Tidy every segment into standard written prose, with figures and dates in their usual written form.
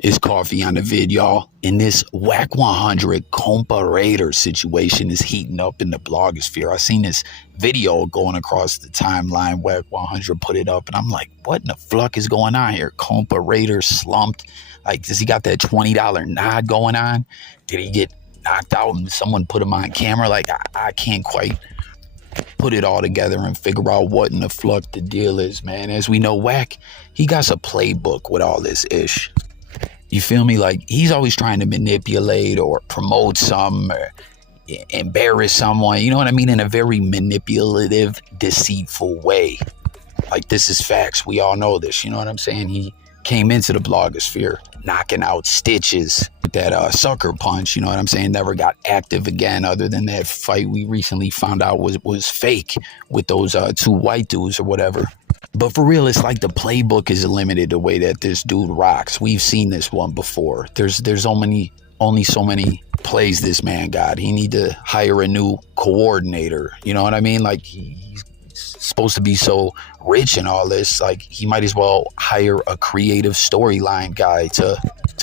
It's coffee on the vid, y'all. And this Wack100 Compa Raidher situation is heating up in the blogosphere. I seen this video going across the timeline. Wack100 put it up, and I'm like, what in the fuck is going on here? Compa Raidher slumped. Like, does he got that $20 nod going on? Did he get knocked out and someone put him on camera? Like, I can't quite put it all together and figure out what in the fuck the deal is, man. As we know, Wack, he got a playbook with all this ish. You feel me? Like, he's always trying to manipulate or promote something or embarrass someone, you know what I mean? In a very manipulative, deceitful way. Like, this is facts. We all know this, you know what I'm saying? He came into the blogosphere knocking out Stitches with that sucker punch, you know what I'm saying? Never got active again, other than that fight we recently found out was fake with those two white dudes or whatever. But for real, it's like the playbook is limited the way that this dude rocks. We've seen this one before. There's only so many plays this man got. He need to hire a new coordinator. You know what I mean? Like, he's supposed to be so rich and all this. Like, he might as well hire a creative storyline guy to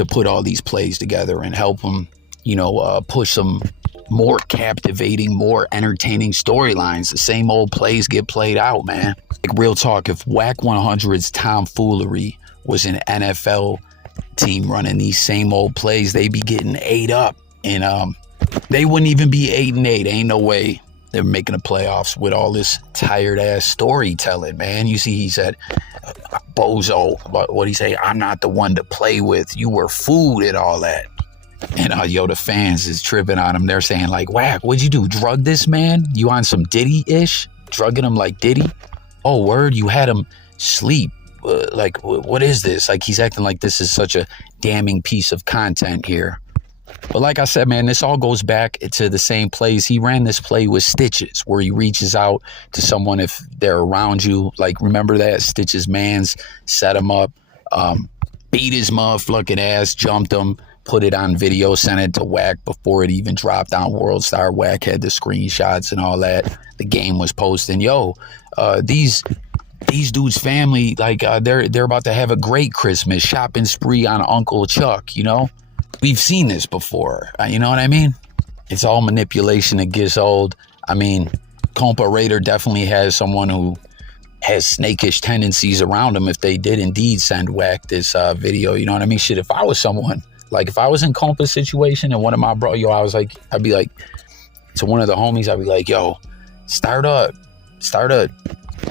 put all these plays together and help him, you know, push some more captivating, more entertaining storylines. The same old plays get played out, man. Like, real talk, if Wack100's tomfoolery was an NFL team running these same old plays, they'd be getting ate up, and they wouldn't even be 8-8. Ain't no way they're making the playoffs with all this tired ass storytelling, man. You see, he said, bozo, what'd he say? I'm not the one to play with. You were food and all that. And yo, the fans is tripping on him. They're saying, like, Wack, what'd you do? Drug this man? You on some Diddy-ish? Drugging him like Diddy? Oh, word, you had him sleep. Like, what is this? Like, he's acting like this is such a damning piece of content here. But like I said, man, this all goes back to the same plays. He ran this play with Stitches, where he reaches out to someone if they're around you. Like, remember that? Stitches mans set him up, beat his motherfucking ass, jumped him, put it on video, sent it to Wack before it even dropped on World Star. Wack had the screenshots and all that. The game was posting, yo, these dudes' family, like, they're about to have a great Christmas shopping spree on Uncle Chuck, you know? We've seen this before, you know what I mean? It's all manipulation that gets old. I mean, Compa Raidher definitely has someone who has snakish tendencies around him if they did indeed send Wack this video, you know what I mean? Shit, if I was someone, like, if I was in Compa's situation and one of my bro, yo, I'd be like, to one of the homies, I'd be like, yo, start a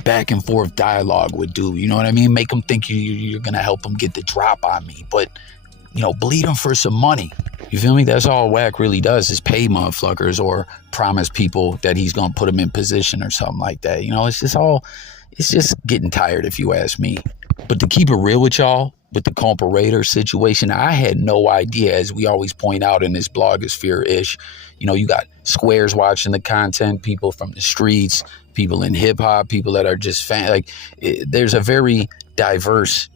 back and forth dialogue with dude, you know what I mean? Make him think you're gonna help him get the drop on me, but, you know, bleed him for some money. You feel me? That's all Wack really does, is pay motherfuckers or promise people that he's gonna put them in position or something like that. You know, it's just getting tired, if you ask me. But to keep it real with y'all, with the Compa Raidher situation, I had no idea, as we always point out in this blogosphere-ish. You know, you got squares watching the content, people from the streets, people in hip-hop, people that are just there's a very diverse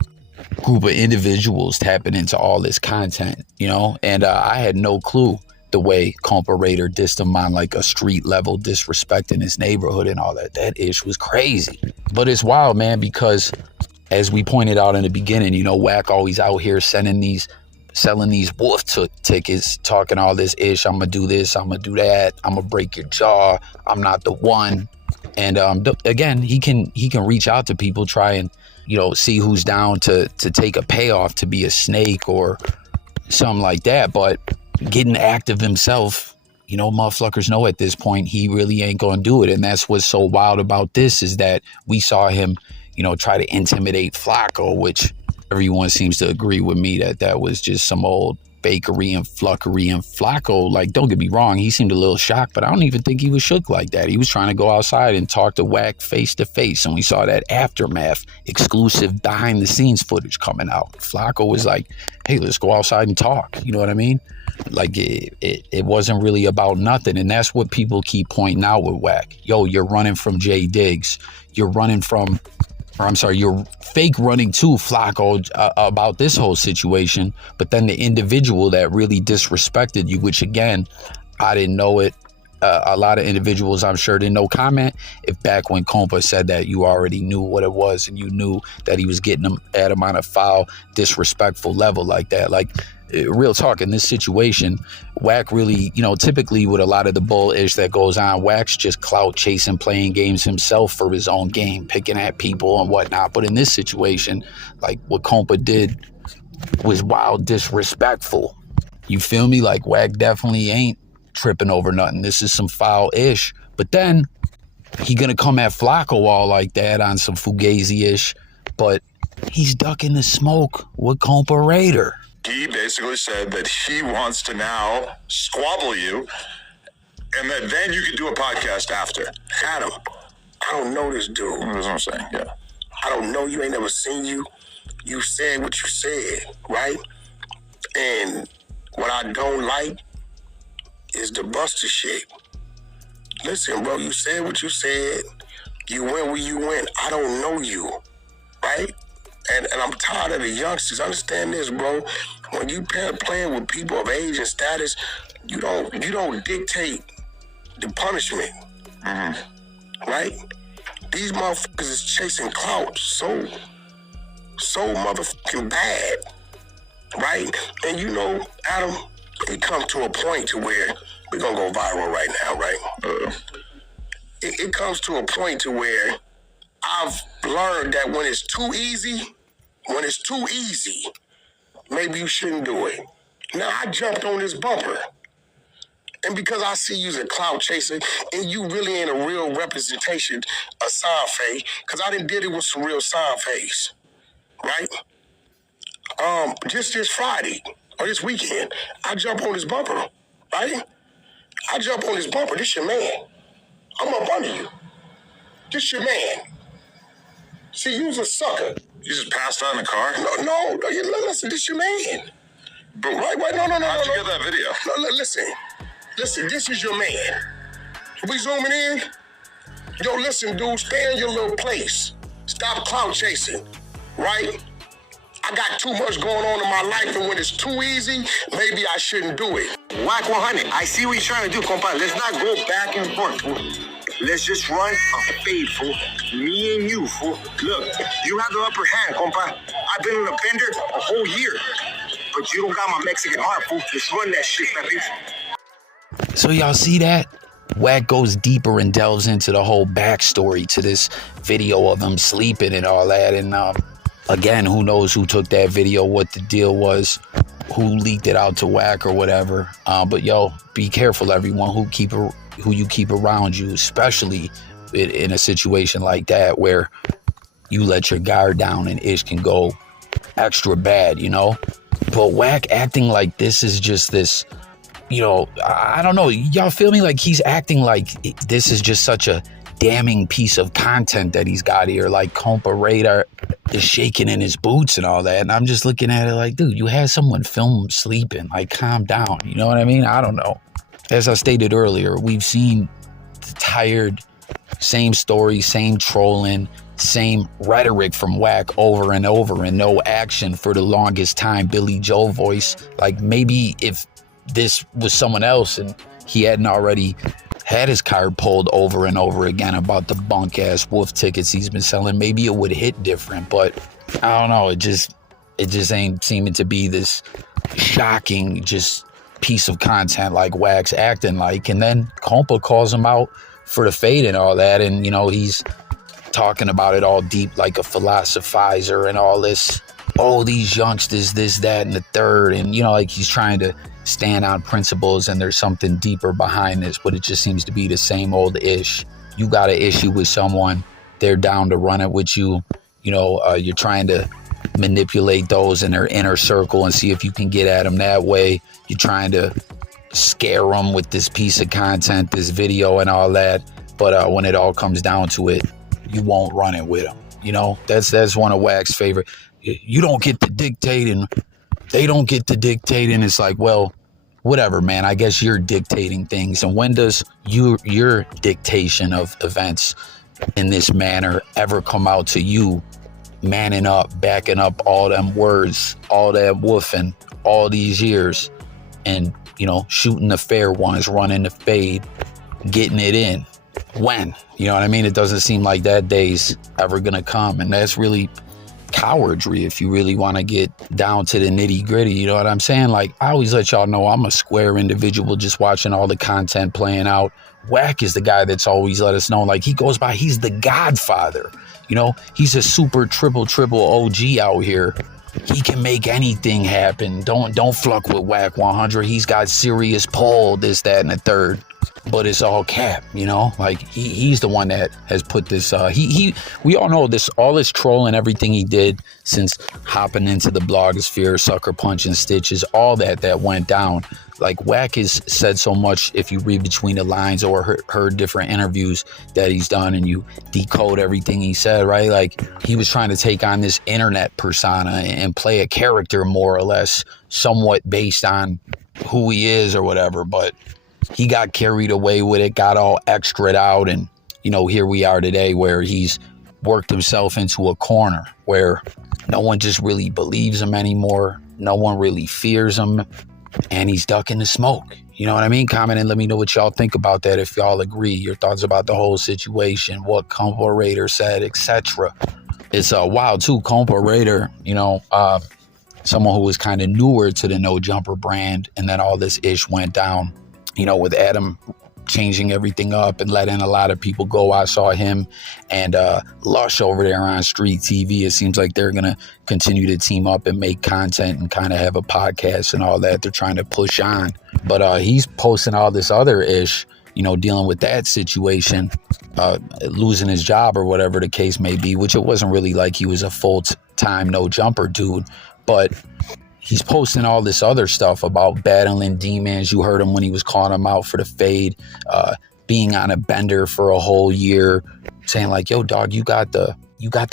group of individuals tapping into all this content, you know? And I had no clue the way Compa Raidher dissed him on, like, a street level, disrespecting his neighborhood and all that. That ish was crazy. But it's wild, man, because as we pointed out in the beginning, you know, Wack always out here selling these wolf tickets, talking all this ish. I'm gonna do this, I'm gonna do that, I'm gonna break your jaw, I'm not the one. And again, he can reach out to people, try and, you know, see who's down to take a payoff to be a snake or something like that. But getting active himself, you know, motherfuckers know at this point he really ain't gonna do it. And that's what's so wild about this, is that we saw him, you know, try to intimidate Flacco, which everyone seems to agree with me that was just some old bakery and fluckery. And Flacco, like, don't get me wrong, he seemed a little shocked, but I don't even think he was shook like that. He was trying to go outside and talk to Wack face to face, and we saw that aftermath, exclusive behind the scenes footage coming out. Flacco was like, hey, let's go outside and talk, you know what I mean? Like, it wasn't really about nothing. And that's what people keep pointing out with Wack. Yo, you're running from Jay Diggs, you're fake running to Flacco about this whole situation. But then the individual that really disrespected you, which again, I didn't know it a lot of individuals, I'm sure, didn't know. Comment if back when Compa said that you already knew what it was and you knew that he was getting them at him on a foul, disrespectful level like that. Like, real talk, in this situation, Wack really, typically with a lot of the bull-ish that goes on, Wack's just clout chasing, playing games himself for his own game, picking at people and whatnot. But in this situation, like what Compa did was wild disrespectful. You feel me? Like, Wack definitely ain't tripping over nothing. This is some foul-ish. But then he gonna come at Flacco all like that on some Fugazi-ish, but he's ducking the smoke with Compa Raidher. He basically said that he wants to now squabble you and that then you can do a podcast after. Adam, I don't know this dude. That's what I'm saying, yeah. I don't know you, ain't never seen you. You said what you said, right? And what I don't like is the Buster shit. Listen, bro, you said what you said. You went where you went. I don't know you, right? And I'm tired of the youngsters. Understand this, bro. When you playing with people of age and status, you don't dictate the punishment, right? These motherfuckers is chasing clout so motherfucking bad, right? And Adam, it comes to a point to where we're gonna go viral right now, right? It comes to a point to where I've learned that when it's too easy, maybe you shouldn't do it. Now, I jumped on this bumper. And because I see you as a clout chaser, and you really ain't a real representation of Seinfeld, because I did it with some real Seinfelds, right? Just this Friday, or this weekend, I jump on this bumper, right? I jump on this bumper. This your man. I'm up under you. This your man. See, you's a sucker. You just passed out in the car? No, listen, this your man. But right, no. How'd you get that video? No, listen, this is your man. We zooming in? Yo, listen, dude, stay in your little place. Stop clout chasing, right? I got too much going on in my life, and when it's too easy, maybe I shouldn't do it. Wack100, I see what you're trying to do, compa. Let's not go back and forth, fool. Let's just run a fade, fool. Me and you, fool. Look, you have the upper hand, compa. I've been on a bender a whole year. But you don't got my Mexican heart, fool. Just run that shit, baby. So y'all see that? Wack goes deeper and delves into the whole backstory to this video of him sleeping and all that. And again, who knows who took that video, what the deal was, who leaked it out to Wack or whatever. But yo, be careful, everyone, who you keep around you, especially in a situation like that where you let your guard down and ish can go extra bad, But Wack acting like this is just this, I don't know. Y'all feel me? Like he's acting like this is just such a damning piece of content that he's got here. Like Compa Raidher is shaking in his boots and all that. And I'm just looking at it like, dude, you had someone film him sleeping. Like, calm down. You know what I mean? I don't know. As I stated earlier, we've seen the tired, same story, same trolling, same rhetoric from Wack over and over and no action for the longest time. Billy Joe voice. Like maybe if this was someone else and he hadn't already had his card pulled over and over again about the bunk ass wolf tickets he's been selling, maybe it would hit different. But I don't know. It just ain't seeming to be this shocking just piece of content like Wack's acting like. And then Compa calls him out for the fade and all that. And, he's talking about it all deep like a philosophizer and all this. Oh, these youngsters, this, that, and the third. And, like he's trying to stand on principles and there's something deeper behind this, but it just seems to be the same old ish. You got an issue with someone, they're down to run it with you. You're trying to manipulate those in their inner circle and see if you can get at them that way. You're trying to scare them with this piece of content, this video and all that. But when it all comes down to it, you won't run it with them. That's one of Wack's favorite. You don't get to dictate and they don't get to dictate. And it's like, well, whatever, man. I guess you're dictating things. And when does your dictation of events in this manner ever come out to you manning up, backing up all them words, all that woofing, all these years, and, shooting the fair ones, running the fade, getting it in. When? You know what I mean? It doesn't seem like that day's ever gonna come. And that's really cowardry if you really want to get down to the nitty gritty. You know what I'm saying? Like, I always let y'all know I'm a square individual just watching all the content playing out. Wack is the guy that's always let us know, like, he goes by, he's the Godfather. You know, he's a super triple OG out here. He can make anything happen. Don't fuck with Wack100. He's got serious pull, this, that, and the third. But it's all cap, you know? Like, he's the one that has put this, we all know this, all this trolling, everything he did since hopping into the blogosphere, sucker punching stitches, all that went down. Like, Wack has said so much, if you read between the lines or heard different interviews that he's done and you decode everything he said, right? Like, he was trying to take on this internet persona and play a character more or less, somewhat based on who he is or whatever, but he got carried away with it, got all extra'd out, and, you know, here we are today where he's worked himself into a corner where no one just really believes him anymore. No one really fears him, and he's ducking the smoke. You know what I mean? Comment and let me know what y'all think about that, if y'all agree, your thoughts about the whole situation, what Compa Raidher said, etc. It's wild too. Compa Raidher, you know, someone who was kind of newer to the No Jumper brand, and then all this ish went down, you know, with Adam changing everything up and letting a lot of people go. I saw him and Lush over there on Street TV. It seems like they're going to continue to team up and make content and kind of have a podcast and all that. They're trying to push on. But he's posting all this other ish, you know, dealing with that situation, losing his job or whatever the case may be, which it wasn't really like he was a full-time No Jumper dude. But he's posting all this other stuff about battling demons. You heard him when he was calling him out for the fade, being on a bender for a whole year, saying like, yo, dog, you got the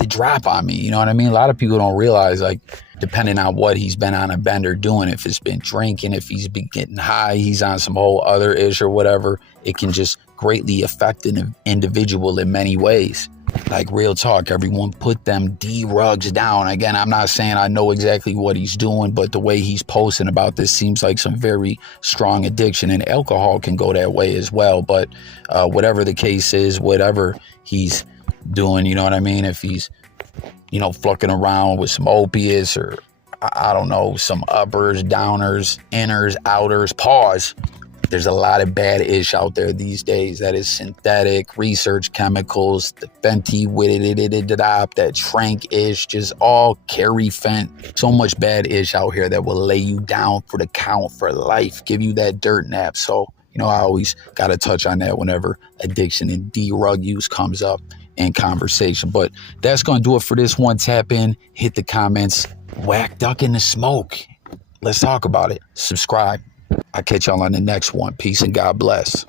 drop on me. You know what I mean? A lot of people don't realize, like, depending on what he's been on a bender doing, if it's been drinking, if he's been getting high, he's on some whole other ish or whatever, it can just greatly affect an individual in many ways. Like, real talk, everyone put them D-rugs down. Again, I'm not saying I know exactly what he's doing, but the way he's posting about this seems like some very strong addiction, and alcohol can go that way as well. But whatever the case is, whatever he's doing, you know what I mean? If he's, you know, fucking around with some opiates or, I don't know, some uppers, downers, inners, outers, pause. There's a lot of bad ish out there these days that is synthetic, research chemicals, the Fenty with it, that Trank ish, just all carry Fent. So much bad ish out here that will lay you down for the count for life, give you that dirt nap. So, you know, I always got to touch on that whenever addiction and D-rug use comes up in conversation. But that's going to do it for this one. Tap in, hit the comments, Wack duck in the smoke. Let's talk about it. Subscribe. I'll catch y'all on the next one. Peace and God bless.